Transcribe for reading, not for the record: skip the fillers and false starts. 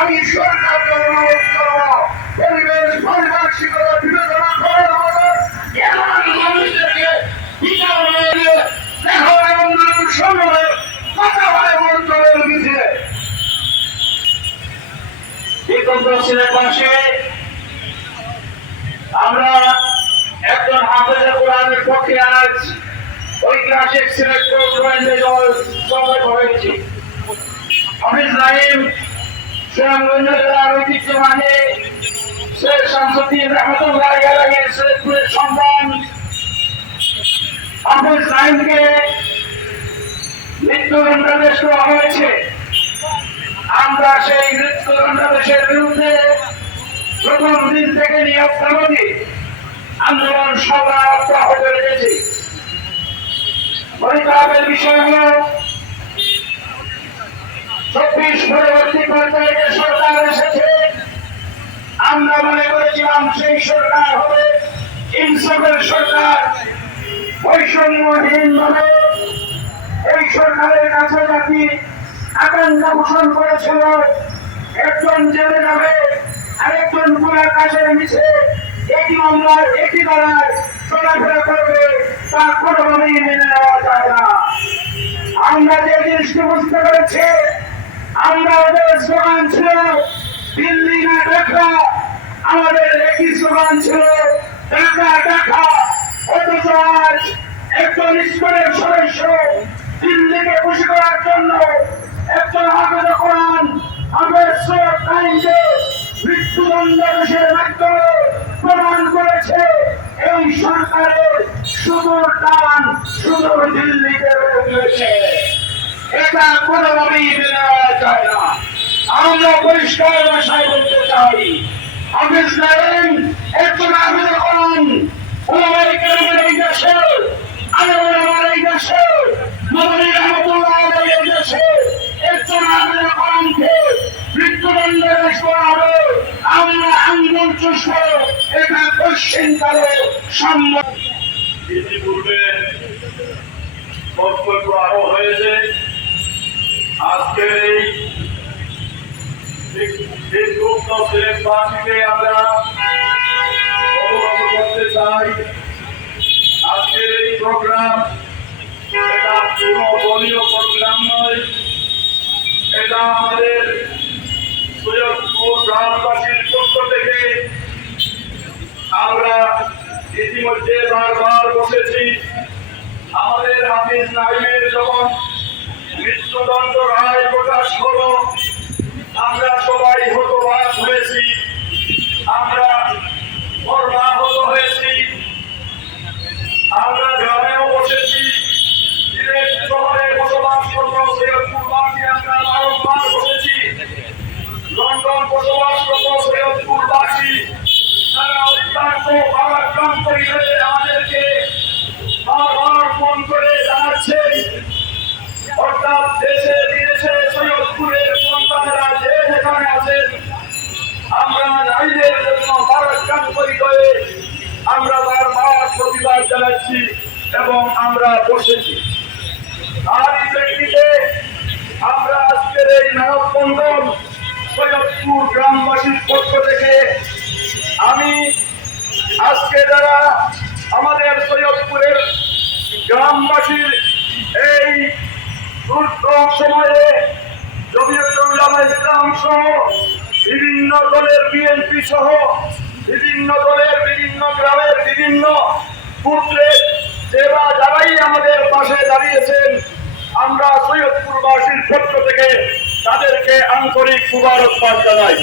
আমি সরকারকে অনুরোধ করব পরিবেশ পারিপার্শ্বিকতা বিবেচনা করে আমাদের মানুষদেরকে বিচার দিয়ে দেখো আন্দোলন সংগ্রামের কথা হয় অঞ্চলের মিছিলে বিকল্পের পাশে আমরা একজন হাফেজে কোরআনের পক্ষে আজ ঐতিহাসিক সিলেক্ট সমবেত হয়েছি। হাফিজ নাঈম সুনামগঞ্জ জেলার ঐতিহ্যবাহী শেখ শামসুদ্দিন রহমতুল্লাহ আলাইহির সিলেক্টের সন্তান হাফিজ নাঈমকে মৃত্যুদণ্ডাদেশ দেওয়া হয়েছে। আমরা সেই মৃত্যুদণ্ডাদেশের বিরুদ্ধে প্রথম দিন থেকে নিয়ে অব্যাহতি আন্দোলন সংগ্রাম অব্যাহত রেখেছি। পরিতাপের বিষয় হল 24 পরবর্তী পর্যায়ে সরকার এসেছে। আমরা মনে করেছিলাম সেই সরকার হবে ইনসাফের সরকার। বৈষম্যহীন ভাবে এই সরকারের কাছে জাতি আকাঙ্ক্ষা পোষণ করেছিল একজন জেলে যাবে আরেকজন পুরা কাজের নিচে একই মামলার একই দ্বারায় চলাফেরা করবে, তা কোনোভাবেই মেনে নেওয়া যায় না। আমরা যে জিনিসটি বুঝতে পেরেছি, আমরা ওদের স্লোগান ছিল দিল্লি না ঢাকা, আমাদের একই স্লোগান ছিল ঢাকা ঢাকা। অথচ আজ একজন ইসলামের সদস্য দিল্লিকে খুশি করার জন্য একজন হাফেজ কোরআন হাফেজ নাঈমকে মৃত্যুদণ্ডাদেশের মাধ্যমে প্রমাণ করেছে এই সরকারের সুদূর টান সুদূর দিল্লিতে রয়েছে। এটা কোনোভাবেই মেনে নেওয়া যায় না। আমরা পরিষ্কার ভাষায় বলতে চাই, হাফিজ নাঈম একজন হাফেজ কোরআন, ওলামায়ে কেরামের এই দেশে, আলেমের এই দেশে, নবী রহমতুল্লাহ আলাইহির দেশে একজন হাফেজ কোরআনকে মৃত্যুদণ্ডাদেশ করা হবে, আমরা আন্দোলন চুষ্ট এটা পশ্চিমকালে সম্ভব। ইতিপূর্বে বক্তব্য আরো হয়েছে। আজকের এই বিক্ষুব্ধ সিলেটবাসীকে আমরা অবগত করতে চাই, আজকের এই প্রোগ্রাম এটা কোন দলীয় প্রোগ্রাম নয়। এটা আমাদের সৈয়দপুর গ্রামবাসীর পক্ষ থেকে আমরা ইতিমধ্যে বারবার বসেছি। আমাদের হাফিজ নাঈমের যখন মৃত্যুদণ্ড রায় প্রকাশ হলো, আমরা সবাই হতবাক হয়েছি, আমরা মর্মাহত হয়েছি। আমরা গ্রামেও বসেছি, সিলেট শহরে বসবাসরত সৈয়দপুরবাসী আমরা বারংবার বসেছি। লন্ডন বসবাসরত সৈয়দপুরবাসী তারা অত্যন্ত ভারাক্রান্ত হয়ে আমাদেরকে বারবার ফোন করে জানাচ্ছেন, অর্থাৎ দেশে বিদেশে সৈয়দপুরের সন্তানেরা যে যেখানে আছেন, আমরা নারীদের জন্য ভারাক্রান্ত হয়ে আমরা বারবার প্রতিবাদ জানাচ্ছি এবং আমরা বসেছি। আর এই প্রেক্ষিতে আমরা আজকের এই মানববন্ধন সৈয়দপুর গ্রামবাসীর পক্ষ থেকে আমি আজকে যারা আমাদের সৈয়দপুরের গ্রামবাসীর এই দুর্গম সময়ে জমিয়তুল উলামা ইসলাম সহ বিভিন্ন দলের বিএনপি সহ বিভিন্ন দলের বিভিন্ন গ্রামের বিভিন্ন পুত্রের সেবা যারাই আমাদের পাশে দাঁড়িয়েছেন, আমরা সৈয়দপুরবাসীর পক্ষ থেকে তাদেরকে আন্তরিক মুবারকবাদ জানাই।